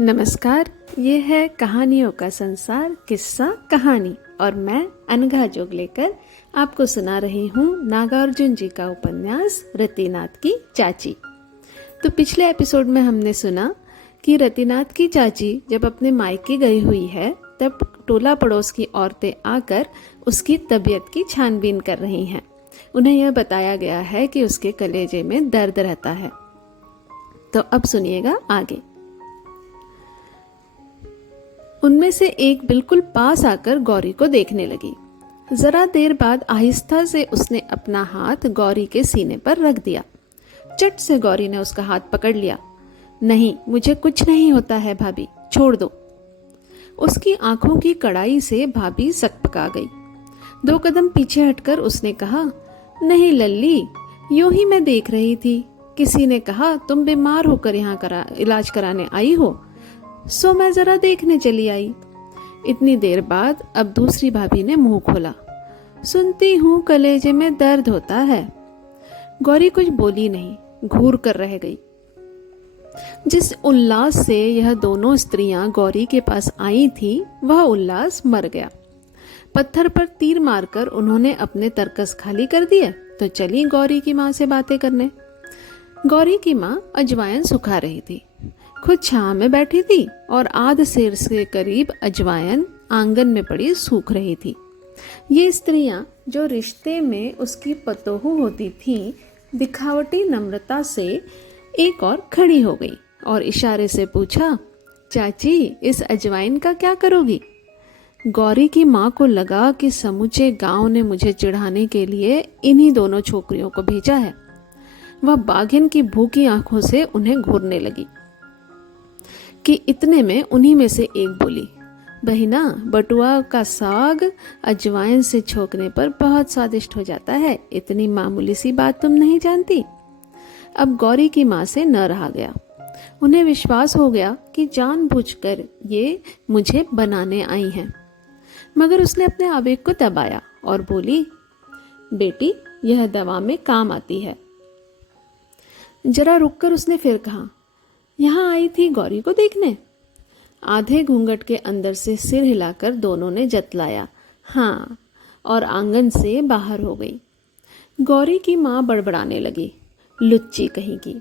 नमस्कार। ये है कहानियों का संसार किस्सा कहानी और मैं अनघा जोग लेकर आपको सुना रही हूँ नागार्जुन जी का उपन्यास रतिनाथ की चाची। तो पिछले एपिसोड में हमने सुना कि रतिनाथ की चाची जब अपने मायके गई हुई है तब टोला पड़ोस की औरतें आकर उसकी तबीयत की छानबीन कर रही हैं। उन्हें यह बताया गया है कि उसके कलेजे में दर्द रहता है। तो अब सुनिएगा आगे। उनमें से एक बिल्कुल पास आकर गौरी को देखने लगी। जरा देर बाद आहिस्ता से उसने अपना हाथ गौरी के सीने पर रख दिया। चट से गौरी ने उसका हाथ पकड़ लिया। नहीं, मुझे कुछ नहीं होता है भाभी, छोड़ दो। उसकी आंखों की कड़ाई से भाभी सकपका गई। 2 कदम पीछे हटकर उसने कहा, नहीं लल्ली, यूं ही मैं देख रही थी। किसी ने कहा तुम बीमार होकर यहाँ इलाज कराने आई हो, सो मैं जरा देखने चली आई। इतनी देर बाद अब दूसरी भाभी ने मुंह खोला। सुनती हूँ कलेजे में दर्द होता है। गौरी कुछ बोली नहीं, घूर कर रह गई। जिस उल्लास से यह दोनों स्त्रियां गौरी के पास आई थी वह उल्लास मर गया। पत्थर पर तीर मारकर उन्होंने अपने तरकस खाली कर दिए तो चली गौरी की माँ से बातें करने। गौरी की माँ अजवायन सुखा रही थी, खुद छांव में बैठी थी और आध सेर से करीब अजवायन आंगन में पड़ी सूख रही थी। ये स्त्रियां जो रिश्ते में उसकी पतोहू होती थीं, दिखावटी नम्रता से एक और खड़ी हो गई और इशारे से पूछा, चाची इस अजवाइन का क्या करोगी? गौरी की माँ को लगा कि समूचे गांव ने मुझे चिढ़ाने के लिए इन्हीं दोनों छोकरियों को भेजा है। वह बाघिन की भूखी आंखों से उन्हें घूरने लगी कि इतने में उन्हीं में से एक बोली, बहिना, बटुआ का साग अजवाइन से छोंकने पर बहुत स्वादिष्ट हो जाता है। इतनी मामूली सी बात तुम नहीं जानती। अब गौरी की माँ से न रहा गया। उन्हें विश्वास हो गया कि जानबूझकर ये मुझे बनाने आई हैं। मगर उसने अपने आवेग को दबाया और बोली, बेटी यह दवा में काम आती है। जरा रुककर उसने फिर कहा, यहाँ आई थी गौरी को देखने? आधे घूंघट के अंदर से सिर हिलाकर दोनों ने जतलाया, हाँ, और आंगन से बाहर हो गई। गौरी की माँ बड़बड़ाने लगी, लुच्ची कहीं की,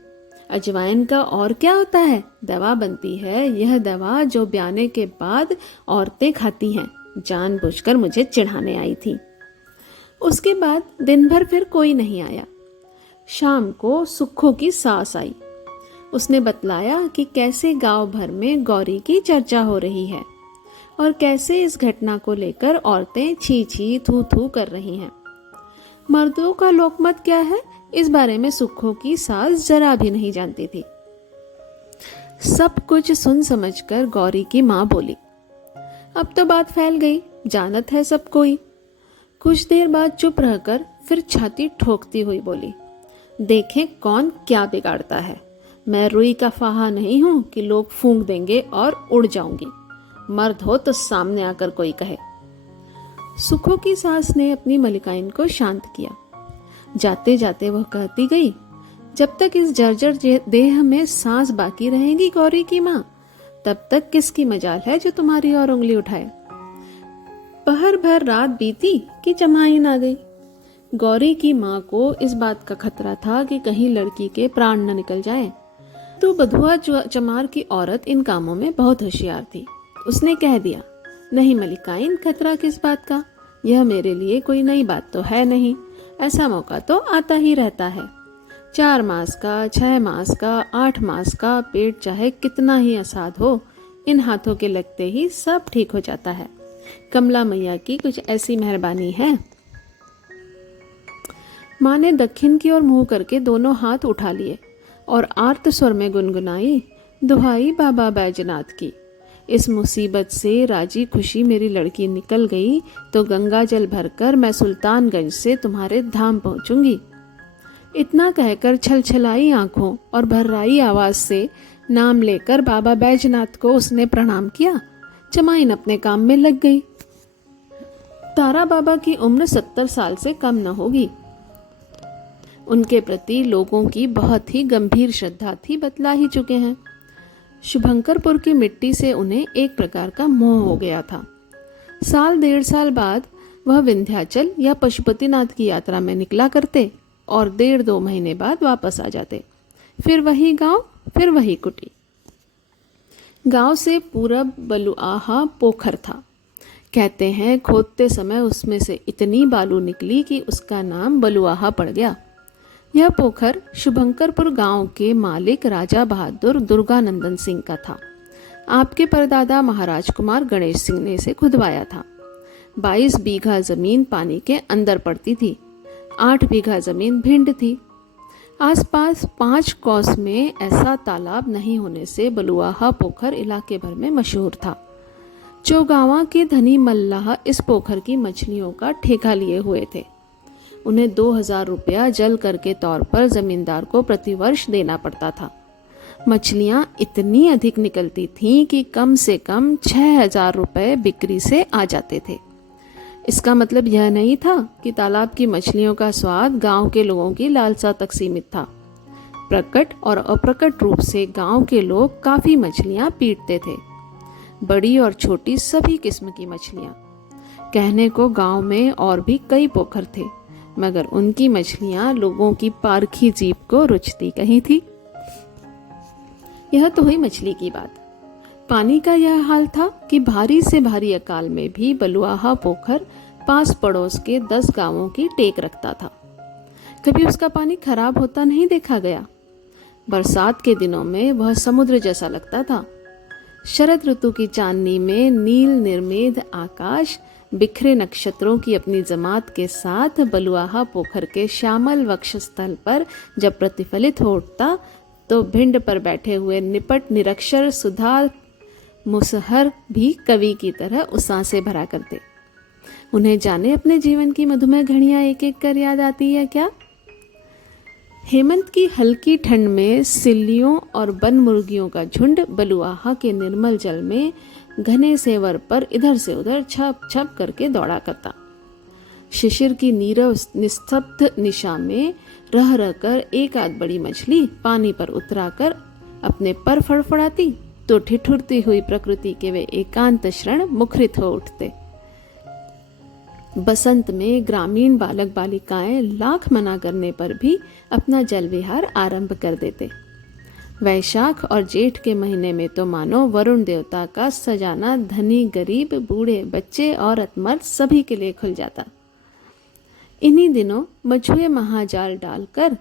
अजवाइन का और क्या होता है? दवा बनती है यह दवा जो ब्याने के बाद औरतें खाती हैं। जानबूझकर मुझे चिढ़ाने आई थी। उसके बाद दिन भर फिर कोई नहीं आया। शाम को सुक्खो की सास आई। उसने बतलाया कि कैसे गांव भर में गौरी की चर्चा हो रही है और कैसे इस घटना को लेकर औरतें छी छी थू थू कर रही हैं। मर्दों का लोकमत क्या है इस बारे में सुक्खो की सास जरा भी नहीं जानती थी। सब कुछ सुन समझकर गौरी की माँ बोली, अब तो बात फैल गई, जानत है सब कोई। कुछ देर बाद चुप रहकर फिर छाती ठोकती हुई बोली, देखें कौन क्या बिगाड़ता है। मैं रुई का फाहा नहीं हूं कि लोग फूंक देंगे और उड़ जाऊंगी। मर्द हो तो सामने आकर कोई कहे। सुखो की सास ने अपनी मलिकाइन को शांत किया। जाते जाते वह कहती गई, जब तक इस जर्जर देह में सांस बाकी रहेगी गौरी की माँ, तब तक किसकी मजाल है जो तुम्हारी और उंगली उठाए। पहर भर रात बीती कि जमाइन आ गई। गौरी की माँ को इस बात का खतरा था कि कहीं लड़की के प्राण न निकल जाए। तो बधुआ चमार की औरत इन कामों में बहुत होशियार थी। उसने कह दिया, नहीं मलिकाइन, खतरा किस बात का? यह मेरे लिए कोई नई बात तो है नहीं। ऐसा मौका तो आता ही रहता है। 4 मास का, 6 मास का, 8 मास का पेट चाहे कितना ही असाध हो, इन हाथों के लगते ही सब ठीक हो जाता है। कमला मैया की कुछ ऐसी मेहरबानी है। माँ ने दक्षिण की ओर मुंह करके दोनों हाथ उठा लिए और आर्त स्वर में गुनगुनाई, दुहाई बाबा बैजनाथ की, इस मुसीबत से राजी खुशी मेरी लड़की निकल गई तो गंगा जल भरकर मैं सुल्तानगंज से तुम्हारे धाम पहुंचूंगी। इतना कहकर छलछलाई आंखों और भर्राई आवाज से नाम लेकर बाबा बैजनाथ को उसने प्रणाम किया। चमाइन अपने काम में लग गई। तारा बाबा की उम्र 70 साल से कम न होगी। उनके प्रति लोगों की बहुत ही गंभीर श्रद्धा थी, बतला ही चुके हैं। शुभंकरपुर की मिट्टी से उन्हें एक प्रकार का मोह हो गया था। साल 1.5 साल बाद वह विंध्याचल या पशुपतिनाथ की यात्रा में निकला करते और 1.5-2 महीने बाद वापस आ जाते। फिर वही गांव, फिर वही कुटी। गांव से पूरब बलुआहा पोखर था। कहते हैं खोदते समय उसमें से इतनी बालू निकली कि उसका नाम बलुआहा पड़ गया। यह पोखर शुभंकरपुर गांव के मालिक राजा बहादुर दुर्गानंदन सिंह का था। आपके परदादा महाराज कुमार गणेश सिंह ने इसे खुदवाया था। 22 बीघा जमीन पानी के अंदर पड़ती थी। 8 बीघा जमीन भिंड थी। आसपास 5 कोस में ऐसा तालाब नहीं होने से बलुआहा पोखर इलाके भर में मशहूर था। चौगावा के धनी मल्लाह इस पोखर की मछलियों का ठेका लिए हुए थे। उन्हें 2000 रुपया जल कर के तौर पर जमींदार को प्रतिवर्ष देना पड़ता था। मछलियाँ इतनी अधिक निकलती थीं कि कम से कम 6000 रुपये बिक्री से आ जाते थे। इसका मतलब यह नहीं था कि तालाब की मछलियों का स्वाद गांव के लोगों की लालसा तक सीमित था। प्रकट और अप्रकट रूप से गांव के लोग काफ़ी मछलियाँ पीटते थे, बड़ी और छोटी सभी किस्म की मछलियाँ। कहने को गांव में और भी कई पोखर थे, मगर उनकी मछलियाँ लोगों की पारखी जीभ को रुचती कहीं थी। यह तो हुई मछली की बात। पानी का यह हाल था कि भारी से भारी अकाल में भी बलुआहा पोखर पास पड़ोस के 10 गांवों की टेक रखता था। कभी उसका पानी खराब होता नहीं देखा गया। बरसात के दिनों में वह समुद्र जैसा लगता था। शरद ऋतु की चांदनी में नील निर्मेद आकाश बिखरे नक्षत्रों की अपनी जमात के साथ बलुआहा पोखर के श्यामल वक्षस्थल पर जब प्रतिफलित हो उठता तो भिंड पर बैठे हुए निपट निरक्षर सुधा मुसहर भी कवि की तरह उत्साह से भरा करते। उन्हें जाने अपने जीवन की मधुमेह घड़ियां एक एक कर याद आती है क्या? हेमंत की हल्की ठंड में सिल्लियों और बन मुर्गियों का झुंड बलुआहा के निर्मल जल में घने सेवर पर इधर से उधर छप छप करके दौड़ा करता। शिशिर की नीरव निस्तब्ध निशा में रह रहकर एक आध बड़ी मछली पानी पर उतराकर अपने पर फड़फड़ाती तो ठिठुरती हुई प्रकृति के वे एकांत शरण मुखरित हो उठते। बसंत में ग्रामीण बालक बालिकाएं लाख मना करने पर भी अपना जल विहार आरंभ कर देते। वैशाख और जेठ के महीने में तो मानो वरुण देवता का सजाना धनी गरीब बूढ़े बच्चे औरत मर्द सभी के लिए खुल जाता। इन्हीं दिनों मछुए महाजाल डालकर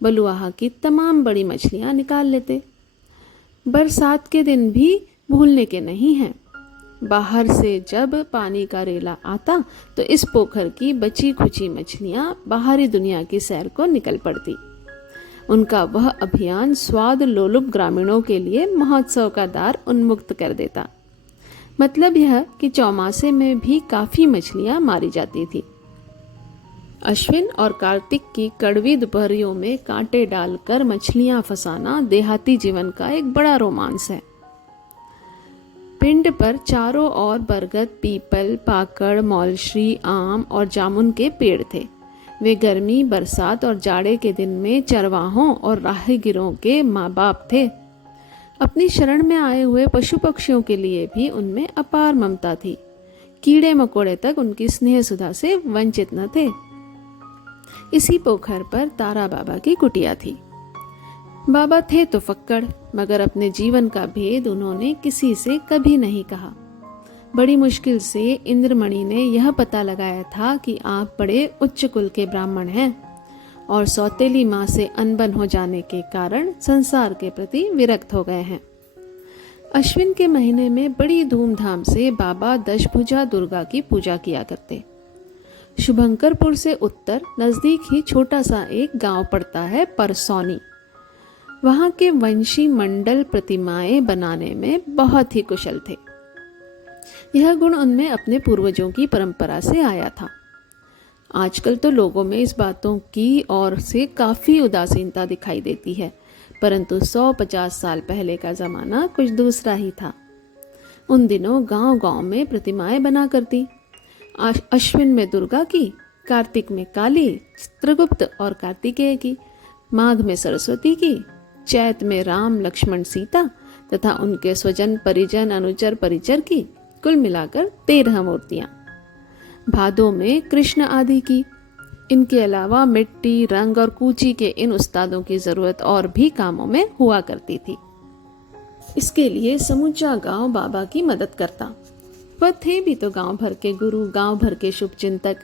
बलुआहा की तमाम बड़ी मछलियां निकाल लेते। बरसात के दिन भी भूलने के नहीं हैं। बाहर से जब पानी का रेला आता तो इस पोखर की बची खुची मछलियां बाहरी दुनिया की सैर को निकल पड़ती। उनका वह अभियान स्वाद लोलुप ग्रामीणों के लिए महोत्सव का द्वार उन्मुक्त कर देता। मतलब यह कि चौमासे में भी काफ़ी मछलियां मारी जाती थी। अश्विन और कार्तिक की कड़वी दोपहरियों में कांटे डालकर मछलियां फंसाना देहाती जीवन का एक बड़ा रोमांस है। पिंड पर चारों ओर बरगद, पीपल, पाकड़, मौलश्री, आम और जामुन के पेड़ थे। वे गर्मी, बरसात और जाड़े के दिन में चरवाहों और राहगीरों के माँ बाप थे। अपनी शरण में आए हुए पशु पक्षियों के लिए भी उनमें अपार ममता थी। कीड़े मकोड़े तक उनकी स्नेह सुधा से वंचित न थे। इसी पोखर पर तारा बाबा की कुटिया थी। बाबा थे तो फक्कड़, मगर अपने जीवन का भेद उन्होंने किसी से कभी नहीं कहा। बड़ी मुश्किल से इंद्रमणि ने यह पता लगाया था कि आप बड़े उच्च कुल के ब्राह्मण हैं और सौतेली माँ से अनबन हो जाने के कारण संसार के प्रति विरक्त हो गए हैं। अश्विन के महीने में बड़ी धूमधाम से बाबा दशभुजा दुर्गा की पूजा किया करते। शुभंकरपुर से उत्तर नज़दीक ही छोटा सा एक गांव पड़ता है परसौनी। वहाँ के वंशी मंडल प्रतिमाएं बनाने में बहुत ही कुशल थे। यह गुण उनमें अपने पूर्वजों की परंपरा से आया था। आजकल तो लोगों में इस बातों की ओर से काफ़ी उदासीनता दिखाई देती है, परंतु 150 साल पहले का ज़माना कुछ दूसरा ही था। उन दिनों गांव-गांव में प्रतिमाएं बना करती। अश्विन में दुर्गा की, कार्तिक में काली, चित्रगुप्त और कार्तिकेय की, माघ में सरस्वती की, चैत में राम लक्ष्मण सीता तथा उनके स्वजन परिजन अनुचर परिचर की कुल मिलाकर 13 मूर्तियां। भादों में कृष्ण आदि की। इनके अलावा मिट्टी, रंग और कूची के इन उस्तादों की जरूरत और भी कामों में हुआ करती थी। इसके लिए समूचा गांव बाबा की मदद करता। वह थे भी तो गांव भर के गुरु, गांव भर के शुभचिंतक।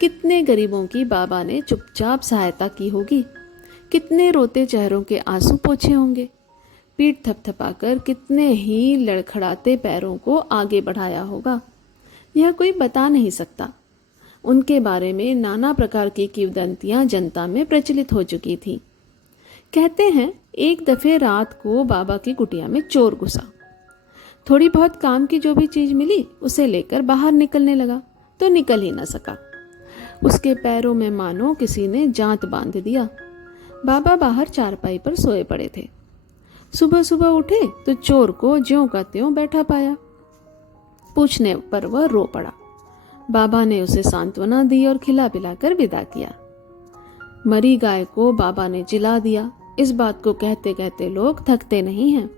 कितने गरीबों की बाबा ने चुपचाप सहायता की होगी, कितने रोते चेहरों के आंसू पोंछे होंगे, पीठ थपथपाकर कितने ही लड़खड़ाते पैरों को आगे बढ़ाया होगा, यह कोई बता नहीं सकता। उनके बारे में नाना प्रकार की किंवदंतियां जनता में प्रचलित हो चुकी थी। कहते हैं एक दफे रात को बाबा की कुटिया में चोर घुसा। थोड़ी बहुत काम की जो भी चीज मिली उसे लेकर बाहर निकलने लगा तो निकल ही न सका। उसके पैरों में मानो किसी ने जांत बांध दिया। बाबा बाहर चारपाई पर सोए पड़े थे। सुबह सुबह उठे तो चोर को ज्यों का त्यों बैठा पाया। पूछने पर वह रो पड़ा। बाबा ने उसे सांत्वना दी और खिला पिलाकर विदा किया। मरी गाय को बाबा ने जिला दिया। इस बात को कहते कहते लोग थकते नहीं हैं।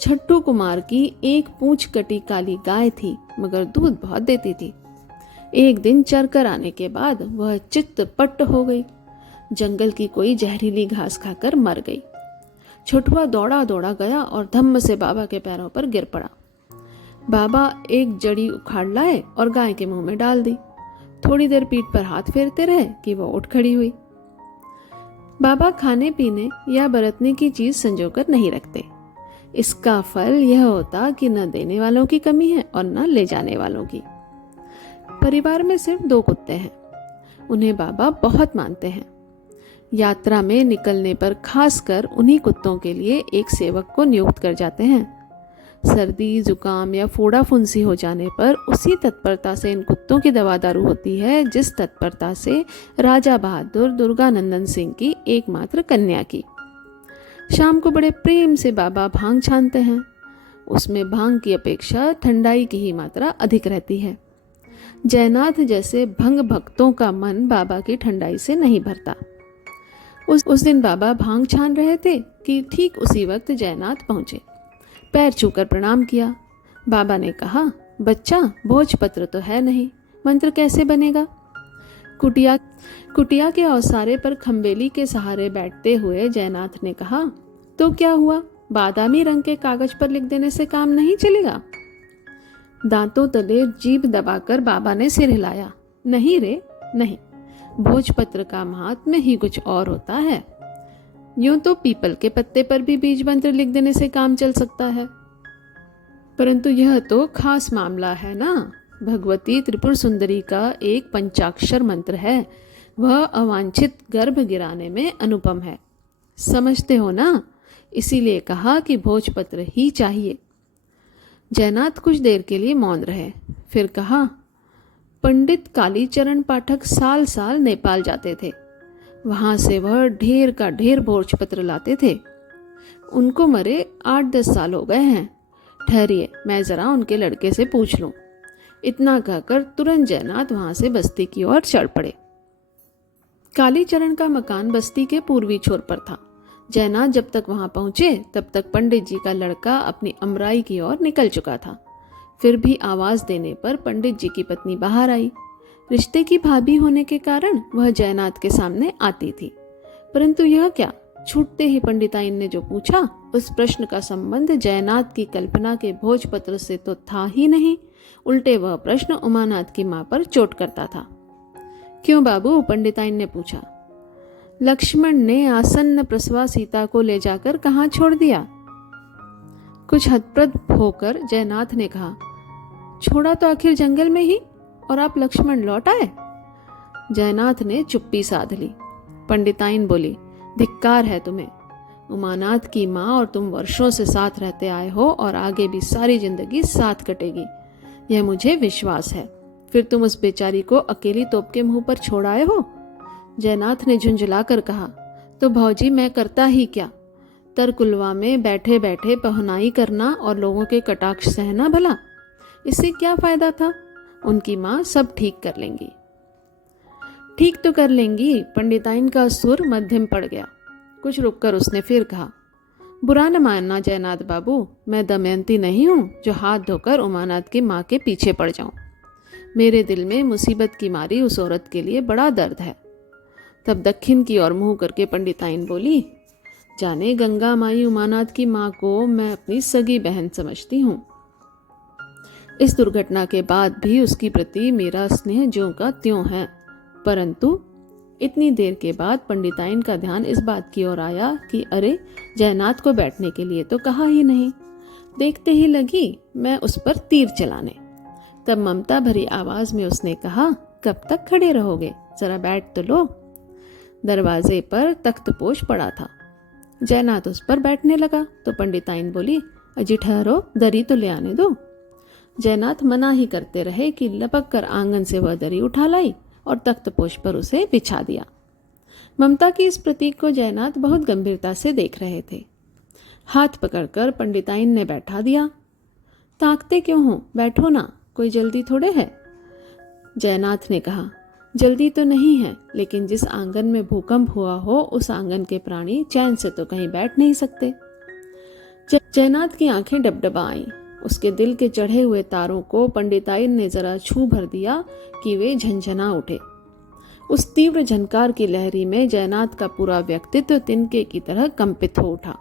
छट्टू कुमार की एक पूंछ कटी काली गाय थी, मगर दूध बहुत देती थी। एक दिन चरकर आने के बाद वह चित्त पट्ट हो गई। जंगल की कोई जहरीली घास खाकर मर गई। छोटुआ दौड़ा दौड़ा गया और धम्म से बाबा के पैरों पर गिर पड़ा। बाबा एक जड़ी उखाड़ लाए और गाय के मुंह में डाल दी। थोड़ी देर पीठ पर हाथ फेरते रहे कि वह उठ खड़ी हुई। बाबा खाने पीने या बरतने की चीज संजोकर नहीं रखते। इसका फल यह होता कि न देने वालों की कमी है और न ले जाने वालों की। परिवार में सिर्फ 2 कुत्ते हैं। उन्हें बाबा बहुत मानते हैं। यात्रा में निकलने पर खासकर उन्हीं कुत्तों के लिए एक सेवक को नियुक्त कर जाते हैं। सर्दी, जुकाम या फोड़ा फुंसी हो जाने पर उसी तत्परता से इन कुत्तों की दवा दारू होती है जिस तत्परता से राजा बहादुर दुर्गानंदन सिंह की एकमात्र कन्या की। शाम को बड़े प्रेम से बाबा भांग छानते हैं। उसमें भांग की अपेक्षा ठंडाई की ही मात्रा अधिक रहती है। जयनाथ जैसे भंग भक्तों का मन बाबा की ठंडाई से नहीं भरता। उस दिन बाबा भांग छान रहे थे कि ठीक उसी वक्त जयनाथ पहुंचे। पैर छूकर प्रणाम किया। बाबा ने कहा, बच्चा, भोजपत्र तो है नहीं, मंत्र कैसे बनेगा? कुटिया के औसारे पर खंबेली के सहारे बैठते हुए जयनाथ ने कहा, तो क्या हुआ? बादामी रंग के कागज पर लिख देने से काम नहीं चलेगा? दांतों तले जीभ दबाकर बाबा ने सिर हिलाया। नहीं रे, नहीं, भोजपत्र का महात्म्य ही कुछ और होता है। यूं तो पीपल के पत्ते पर भी बीज मंत्र लिख देने से काम चल सकता है, परंतु यह तो खास मामला है ना। भगवती त्रिपुर सुंदरी का एक पंचाक्षर मंत्र है। वह अवांछित गर्भ गिराने में अनुपम है। समझते हो ना? इसीलिए कहा कि भोजपत्र ही चाहिए। जयनाथ कुछ देर के लिए मौन रहे, फिर कहा, पंडित कालीचरण पाठक साल साल नेपाल जाते थे। वहां से वह ढेर का ढेर भोजपत्र लाते थे। उनको मरे 8-10 साल हो गए हैं। ठहरिए, मैं जरा उनके लड़के से पूछ लूं। इतना कहकर तुरंत जयनाथ वहां से बस्ती की ओर चढ़ पड़े। कालीचरण का मकान बस्ती के पूर्वी छोर पर था। जयनाथ जब तक वहां पहुंचे तब तक पंडित जी का लड़का अपनी अमराई की ओर निकल चुका था। फिर भी आवाज देने पर पंडित जी की पत्नी बाहर आई। रिश्ते की भाभी होने के कारण वह जयनाथ के सामने आती थी, परंतु यह क्या, छूटते ही पंडिताइन ने जो पूछा उस प्रश्न का संबंध जयनाथ की कल्पना के भोजपत्र से तो था ही नहीं। उल्टे वह प्रश्न उमानाथ की मां पर चोट करता था। क्यों बाबू? पंडिताइन ने पूछा। लक्ष्मण ने आसन्न प्रसवा सीता को ले जाकर कहाँ छोड़ दिया? कुछ हतप्रभ होकर जयनाथ ने कहा, छोड़ा तो आखिर जंगल में ही, और आप लक्ष्मण लौट आए? जयनाथ ने चुप्पी साध ली। पंडिताइन बोली, धिक्कार है तुम्हें। उमानाथ की माँ और तुम वर्षों से साथ रहते आए हो और आगे भी सारी जिंदगी साथ कटेगी, यह मुझे विश्वास है। फिर तुम उस बेचारी को अकेली तोप के मुंह पर छोड़ आए हो? जयनाथ ने झुंझलाकर कहा, तो भौजी मैं करता ही क्या? तरकुलवा में बैठे बैठे पहनाई करना और लोगों के कटाक्ष सहना भला? इससे क्या फायदा था? उनकी माँ सब ठीक कर लेंगी। ठीक तो कर लेंगी। पंडिताइन का सुर मध्यम पड़ गया। कुछ रुककर उसने फिर कहा, बुरा न मानना जयनाथ बाबू, मैं दमयंती नहीं हूँ जो हाथ धोकर उमानाथ की माँ के पीछे पड़ जाऊं। मेरे दिल में मुसीबत की मारी उस औरत के लिए बड़ा दर्द है। तब दक्षिण की ओर मुंह करके पंडिताइन बोली, जाने गंगा माई उमानाथ की माँ को मैं अपनी सगी बहन समझती हूँ। इस दुर्घटना के बाद भी उसकी प्रति मेरा स्नेह ज्यों का त्यों है। परंतु इतनी देर के बाद पंडिताइन का ध्यान इस बात की ओर आया कि अरे, जयनाथ को बैठने के लिए तो कहा ही नहीं। देखते ही लगी मैं उस पर तीर चलाने। तब ममता भरी आवाज में उसने कहा, कब तक खड़े रहोगे, जरा बैठ तो लो। दरवाजे पर तख्तपोश पड़ा था। जयनाथ उस पर बैठने लगा तो पंडिताइन बोली, अजी ठहरो, दरी तो ले आने दो। जयनाथ मना ही करते रहे कि लपक कर आंगन से वह दरी उठा लाई और तख्तपोश पर उसे बिछा दिया। ममता की इस प्रतीक को जयनाथ बहुत गंभीरता से देख रहे थे। हाथ पकड़कर पंडिताइन ने बैठा दिया। ताकते क्यों हो, बैठो ना, कोई जल्दी थोड़े है। जयनाथ ने कहा, जल्दी तो नहीं है, लेकिन जिस आंगन में भूकंप हुआ हो उस आंगन के प्राणी चैन से तो कहीं बैठ नहीं सकते। जयनाथ की आंखें डबडबा आईं। उसके दिल के चढ़े हुए तारों को पंडिताइन ने जरा छू भर दिया कि वे झंझना उठे। उस तीव्र झनकार की लहरी में जयनाथ का पूरा व्यक्तित्व तिनके की तरह कंपित हो उठा।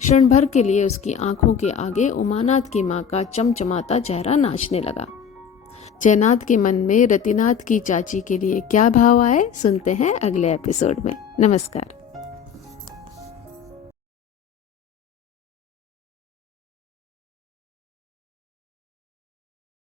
क्षण भर के लिए उसकी आंखों के आगे उमानाथ की माँ का चमचमाता चेहरा नाचने लगा। जयनाथ के मन में रतिनाथ की चाची के लिए क्या भाव आए, सुनते हैं अगले एपिसोड में। नमस्कार।